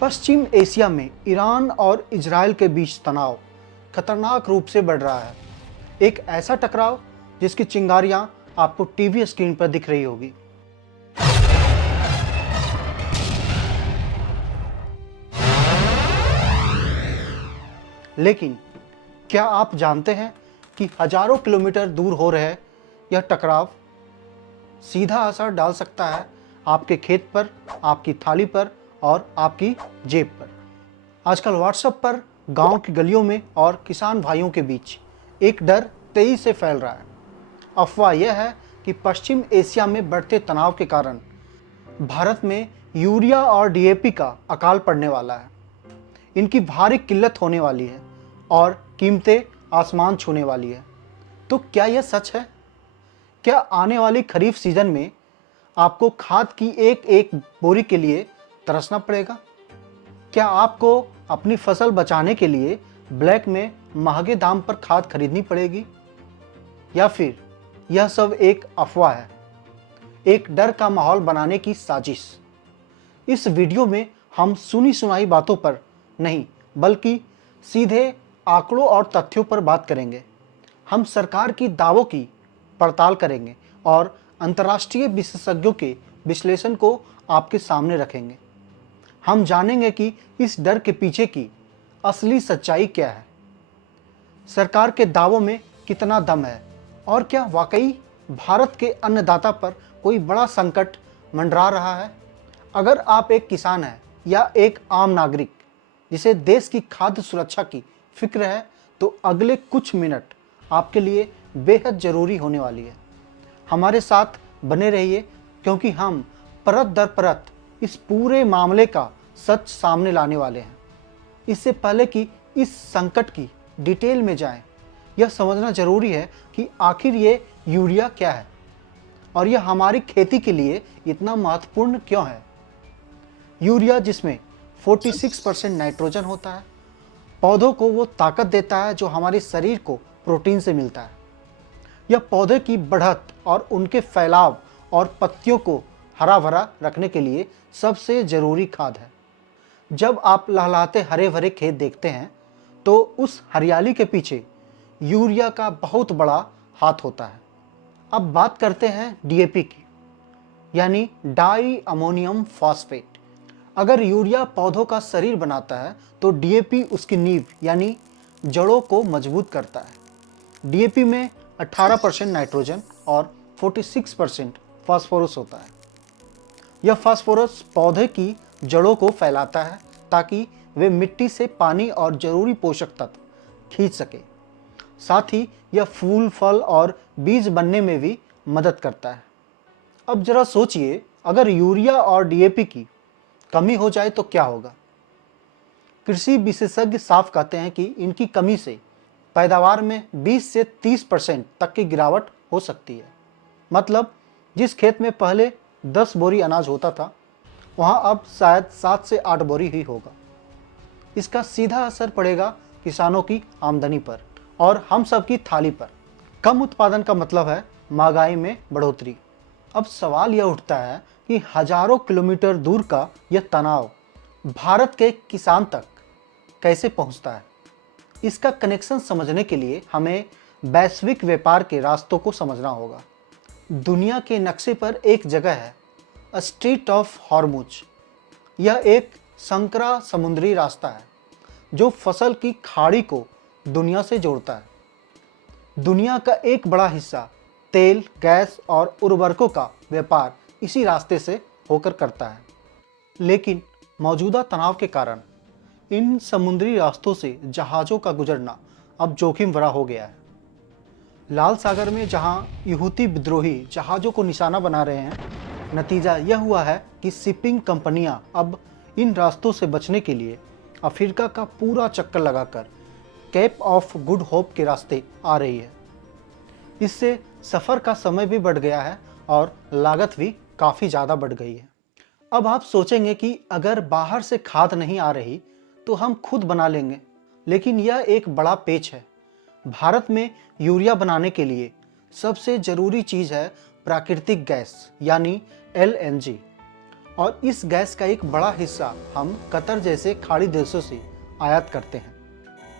पश्चिम Asia में Iran और Israel के बीच तनाव खतरनाक रूप से बढ़ रहा है। एक ऐसा टकराव जिसकी चिंगारियां आपको टीवी स्क्रीन पर दिख रही होगी। लेकिन क्या आप जानते हैं कि हजारों किलोमीटर दूर हो रहे यह टकराव सीधा असर डाल सकता है आपके खेत पर, आपकी थाली पर और आपकी जेब पर। आजकल व्हाट्सएप पर गांव की गलियों में और किसान भाइयों के बीच एक डर तेजी से फैल रहा है। अफवाह यह है कि पश्चिम एशिया में बढ़ते तनाव के कारण भारत में यूरिया और डीएपी का अकाल पड़ने वाला है। इनकी भारी किल्लत होने वाली है और कीमतें आसमान छूने वाली है। तो क्या यह सच है? क्या आने वाली खरीफ सीजन में आपको खाद की एक एक बोरी के लिए तरसना पड़ेगा? क्या आपको अपनी फसल बचाने के लिए ब्लैक में महंगे दाम पर खाद खरीदनी पड़ेगी? या फिर यह सब एक अफवाह है, एक डर का माहौल बनाने की साजिश? इस वीडियो में हम सुनी सुनाई बातों पर नहीं, बल्कि सीधे आंकड़ों और तथ्यों पर बात करेंगे। हम सरकार की दावों की पड़ताल करेंगे और अंतर्राष्ट्रीय विशेषज्ञों के विश्लेषण को आपके सामने रखेंगे। हम जानेंगे कि इस डर के पीछे की असली सच्चाई क्या है, सरकार के दावों में कितना दम है और क्या वाकई भारत के अन्नदाता पर कोई बड़ा संकट मंडरा रहा है। अगर आप एक किसान हैं या एक आम नागरिक जिसे देश की खाद्य सुरक्षा की फिक्र है, तो अगले कुछ मिनट आपके लिए बेहद ज़रूरी होने वाली है। हमारे साथ बने रहिए, क्योंकि हम परत दर परत इस पूरे मामले का सच सामने लाने वाले हैं। इससे पहले कि इस संकट की डिटेल में जाएं, यह समझना जरूरी है कि आखिर ये यूरिया क्या है और यह हमारी खेती के लिए इतना महत्वपूर्ण क्यों है। यूरिया, जिसमें 46% नाइट्रोजन होता है, पौधों को वो ताकत देता है जो हमारे शरीर को प्रोटीन से मिलता है। यह पौधे की बढ़त और उनके फैलाव और पत्तियों को हरा भरा रखने के लिए सबसे ज़रूरी खाद है। जब आप लहलहाते हरे भरे खेत देखते हैं, तो उस हरियाली के पीछे यूरिया का बहुत बड़ा हाथ होता है। अब बात करते हैं डीएपी की, यानी डाई अमोनियम फॉस्फेट। अगर यूरिया पौधों का शरीर बनाता है, तो डीएपी उसकी नींव यानी जड़ों को मजबूत करता है। डीएपी में 18% नाइट्रोजन और 46% फास्फोरस होता है। यह फास्फोरस पौधे की जड़ों को फैलाता है ताकि वे मिट्टी से पानी और जरूरी पोषक तत्व खींच सके। साथ ही यह फूल, फल और बीज बनने में भी मदद करता है। अब जरा सोचिए, अगर यूरिया और डीएपी की कमी हो जाए तो क्या होगा। कृषि विशेषज्ञ साफ कहते हैं कि इनकी कमी से पैदावार में 20 से 30% तक की गिरावट हो सकती है। मतलब जिस खेत में पहले 10 बोरी अनाज होता था, वहाँ अब शायद 7 से 8 बोरी ही होगा। इसका सीधा असर पड़ेगा किसानों की आमदनी पर और हम सब की थाली पर। कम उत्पादन का मतलब है महंगाई में बढ़ोतरी। अब सवाल यह उठता है कि हजारों किलोमीटर दूर का यह तनाव भारत के किसान तक कैसे पहुंचता है। इसका कनेक्शन समझने के लिए हमें वैश्विक व्यापार के रास्तों को समझना होगा। दुनिया के नक्शे पर एक जगह है, स्ट्रेट ऑफ हॉर्मुज। यह एक संकरा समुद्री रास्ता है जो फसल की खाड़ी को दुनिया से जोड़ता है। दुनिया का एक बड़ा हिस्सा तेल, गैस और उर्वरकों का व्यापार इसी रास्ते से होकर करता है। लेकिन मौजूदा तनाव के कारण इन समुद्री रास्तों से जहाज़ों का गुजरना अब जोखिम भरा हो गया है। लाल सागर में जहां यहूदी विद्रोही जहाज़ों को निशाना बना रहे हैं, नतीजा यह हुआ है कि शिपिंग कंपनियां अब इन रास्तों से बचने के लिए अफ्रीका का पूरा चक्कर लगाकर केप ऑफ गुड होप के रास्ते आ रही है। इससे सफ़र का समय भी बढ़ गया है और लागत भी काफ़ी ज़्यादा बढ़ गई है। अब आप सोचेंगे कि अगर बाहर से खाद नहीं आ रही तो हम खुद बना लेंगे, लेकिन यह एक बड़ा पेच है। भारत में यूरिया बनाने के लिए सबसे ज़रूरी चीज़ है प्राकृतिक गैस, यानी एलएनजी। और इस गैस का एक बड़ा हिस्सा हम कतर जैसे खाड़ी देशों से आयात करते हैं।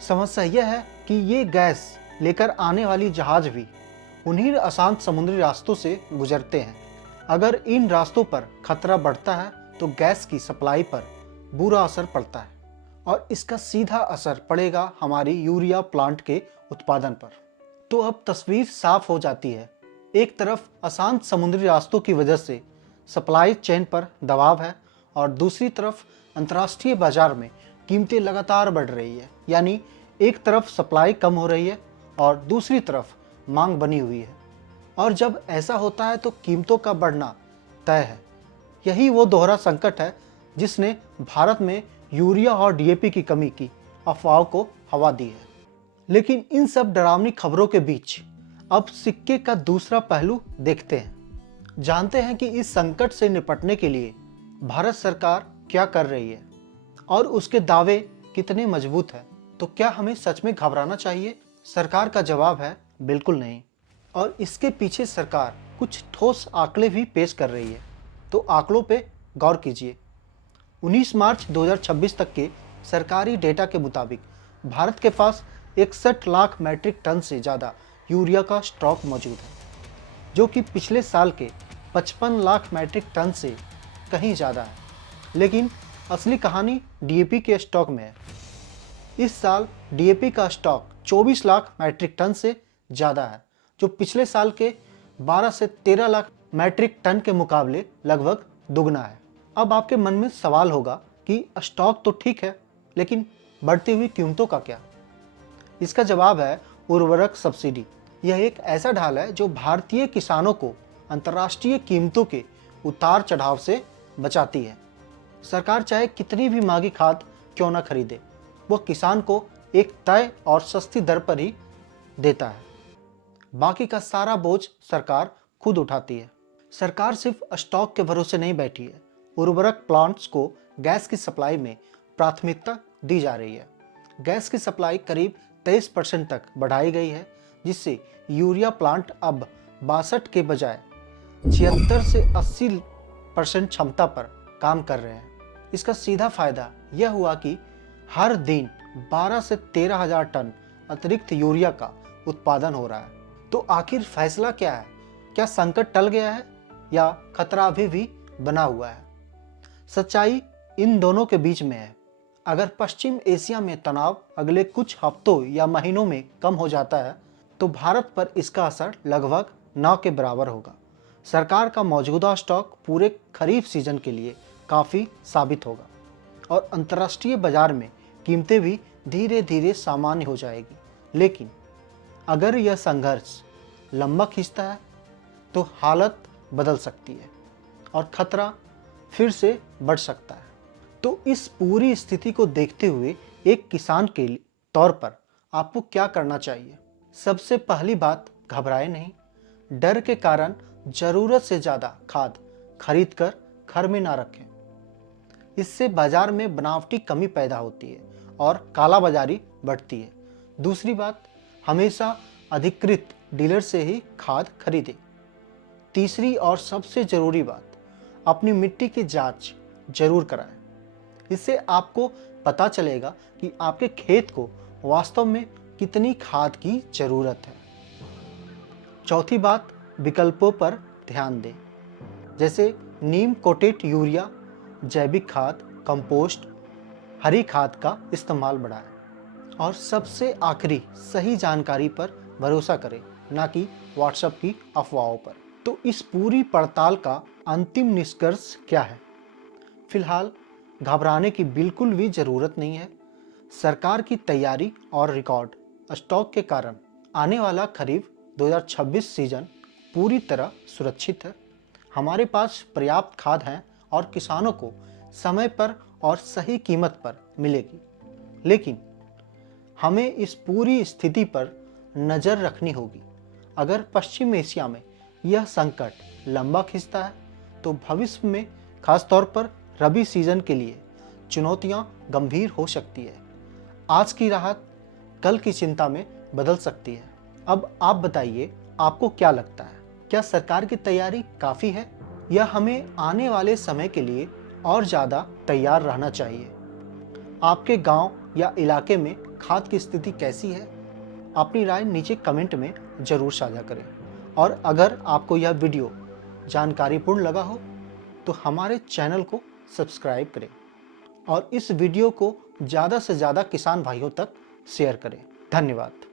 समस्या यह है कि ये गैस लेकर आने वाली जहाज भी उन्हीं अशांत समुद्री रास्तों से गुजरते हैं। अगर इन रास्तों पर खतरा बढ़ता है तो गैस की सप्लाई पर बुरा असर पड़ता है और इसका सीधा असर पड़ेगा हमारी यूरिया प्लांट के उत्पादन पर। तो अब तस्वीर साफ हो जाती है। एक तरफ अशांत समुद्री रास्तों की वजह से सप्लाई चेन पर दबाव है और दूसरी तरफ अंतर्राष्ट्रीय बाजार में कीमतें लगातार बढ़ रही है। यानी एक तरफ सप्लाई कम हो रही है और दूसरी तरफ मांग बनी हुई है। और जब ऐसा होता है तो कीमतों का बढ़ना तय है। यही वो दोहरा संकट है जिसने भारत में यूरिया और डीएपी की कमी की अफवाहों को हवा दी है। लेकिन इन सब डरावनी खबरों के बीच अब सिक्के का दूसरा पहलू देखते हैं। जानते हैं कि इस संकट से निपटने के लिए भारत सरकार क्या कर रही है और उसके दावे कितने मजबूत हैं। तो क्या हमें सच में घबराना चाहिए? सरकार का जवाब है बिल्कुल नहीं। और इसके पीछे सरकार कुछ ठोस आंकड़े भी पेश कर रही है। तो आंकड़ों पे गौर कीजिए। 19 मार्च 2026 तक के सरकारी डेटा के मुताबिक भारत के पास 61 लाख मैट्रिक टन से ज़्यादा यूरिया का स्टॉक मौजूद है, जो कि पिछले साल के 55 लाख मैट्रिक टन से कहीं ज़्यादा है। लेकिन असली कहानी डीएपी के स्टॉक में है। इस साल डीएपी का स्टॉक 24 लाख मैट्रिक टन से ज़्यादा है, जो पिछले साल के 12 से 13 लाख मैट्रिक टन के मुकाबले लगभग दुगना है। अब आपके मन में सवाल होगा कि स्टॉक तो ठीक है, लेकिन बढ़ती हुई कीमतों का क्या? इसका जवाब है उर्वरक सब्सिडी। यह एक ऐसा ढाल है जो भारतीय किसानों को अंतर्राष्ट्रीय कीमतों के उतार चढ़ाव से बचाती है। सरकार चाहे कितनी भी महंगी खाद क्यों न खरीदे, वो किसान को एक तय और सस्ती दर पर ही देता है। बाकी का सारा बोझ सरकार खुद उठाती है। सरकार सिर्फ स्टॉक के भरोसे नहीं बैठी है। उर्वरक प्लांट्स को गैस की सप्लाई में प्राथमिकता दी जा रही है। गैस की सप्लाई करीब 23% तक बढ़ाई गई है, जिससे यूरिया प्लांट अब 62 के बजाय 76 से 80% क्षमता पर काम कर रहे हैं। इसका सीधा फायदा यह हुआ कि हर दिन 12 से 13 हजार टन अतिरिक्त यूरिया का उत्पादन हो रहा है। तो आखिर फैसला क्या है? क्या संकट टल गया है या खतरा अभी भी बना हुआ है? सच्चाई इन दोनों के बीच में है। अगर पश्चिम एशिया में तनाव अगले कुछ हफ्तों या महीनों में कम हो जाता है तो भारत पर इसका असर लगभग न के बराबर होगा। सरकार का मौजूदा स्टॉक पूरे खरीफ सीजन के लिए काफ़ी साबित होगा और अंतर्राष्ट्रीय बाजार में कीमतें भी धीरे धीरे सामान्य हो जाएगी। लेकिन अगर यह संघर्ष लंबा खींचता है तो हालत बदल सकती है और खतरा फिर से बढ़ सकता है। तो इस पूरी स्थिति को देखते हुए एक किसान के तौर पर आपको क्या करना चाहिए? सबसे पहली बात, घबराए नहीं। डर के कारण जरूरत से ज़्यादा खाद खरीद कर घर में ना रखें। इससे बाजार में बनावटी कमी पैदा होती है और कालाबाजारी बढ़ती है। दूसरी बात, हमेशा अधिकृत डीलर से ही खाद खरीदें। तीसरी और सबसे ज़रूरी बात, अपनी मिट्टी की जांच जरूर कराएं। इससे आपको पता चलेगा कि आपके खेत को वास्तव में कितनी खाद की ज़रूरत है। चौथी बात, विकल्पों पर ध्यान दें, जैसे नीम कोटेड यूरिया, जैविक खाद, कंपोस्ट, हरी खाद का इस्तेमाल बढ़ाएं। और सबसे आखिरी, सही जानकारी पर भरोसा करें, ना कि व्हाट्सएप की अफवाहों पर। तो इस पूरी पड़ताल का अंतिम निष्कर्ष क्या है? फिलहाल घबराने की बिल्कुल भी ज़रूरत नहीं है। सरकार की तैयारी और रिकॉर्ड स्टॉक के कारण आने वाला खरीफ 2026 सीजन पूरी तरह सुरक्षित है। हमारे पास पर्याप्त खाद है और किसानों को समय पर और सही कीमत पर मिलेगी। लेकिन हमें इस पूरी स्थिति पर नज़र रखनी होगी। अगर पश्चिम एशिया में यह संकट लंबा खिंचता है तो भविष्य में खास तौर पर रबी सीजन के लिए चुनौतियां गंभीर हो सकती है। आज की राहत कल की चिंता में बदल सकती है। अब आप बताइए, आपको क्या लगता है? क्या सरकार की तैयारी काफ़ी है या हमें आने वाले समय के लिए और ज़्यादा तैयार रहना चाहिए? आपके गांव या इलाके में खाद की स्थिति कैसी है? अपनी राय नीचे कमेंट में ज़रूर साझा करें। और अगर आपको यह वीडियो जानकारीपूर्ण लगा हो तो हमारे चैनल को सब्सक्राइब करें और इस वीडियो को ज़्यादा से ज़्यादा किसान भाइयों तक शेयर करें। धन्यवाद।